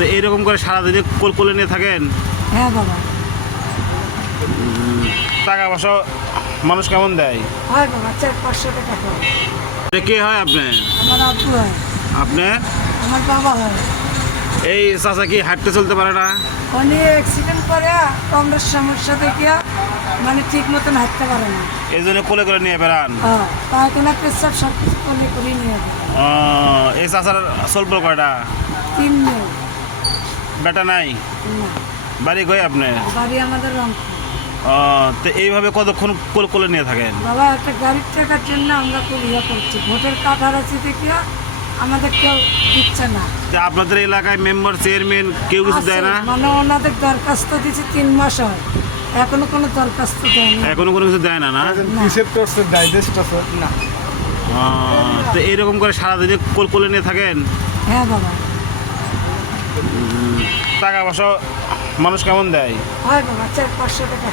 তো এইরকম করে সারাদিনে কোল কোলে নিয়ে থাকেন? হ্যাঁ বাবা। টাকা পয়সা মানুষ কেমন দেয়? হয় বাবা চার পাঁচশো টাকা এটা কে হয় আপনি? আমার আব্বু হয়। আপনি? আমার বাবা হয়। এই চাচা কি হাঁটতে চলতে পারে না? উনি অ্যাক্সিডেন্ট করে কমরের সমস্যা দেখিয়া মানে ঠিক মতন হাঁটতে পারে না। এই জন্য কোলে করে নিয়ে বেড়ান? হ্যাঁ পায়খানা পেশাব সব কিছু করে করে নিয়ে যায় এই চাচার স্বল্প কয়টা? তিন মেয়ে বেটা নাই? বাড়ি কই আপনি? বাড়ি আমাদের রংপুর। তো এইভাবে কতক্ষণ কোল কোলে নিয়ে থাকেন? বাবা একটা গাড়ির টাকার জন্য আমরা খুব ইয়ে করছি। ভোটের কার্ড হারাচ্ছি দেখিয়া আমাদের কেউ দিচ্ছে না। তো আপনাদের এলাকায় মেম্বার চেয়ারম্যান কেউ কিছু দেয় না? মানে ওনাদের দরখাস্ত দিচ্ছে তিন মাস হয়। এখনও কোনো দরখাস্ত দেয়নি। এখনও কোনো কিছু দেয় না না? কিসের করছে ডাইজেস্ট আছে। না। তো এইরকম করে সারাদিনে কোল কোলে নিয়ে থাকেন? হ্যাঁ বাবা। টাকা পয়সা মানুষ কেমন দেয়? হয় বাবা চার পাঁচশো টাকা।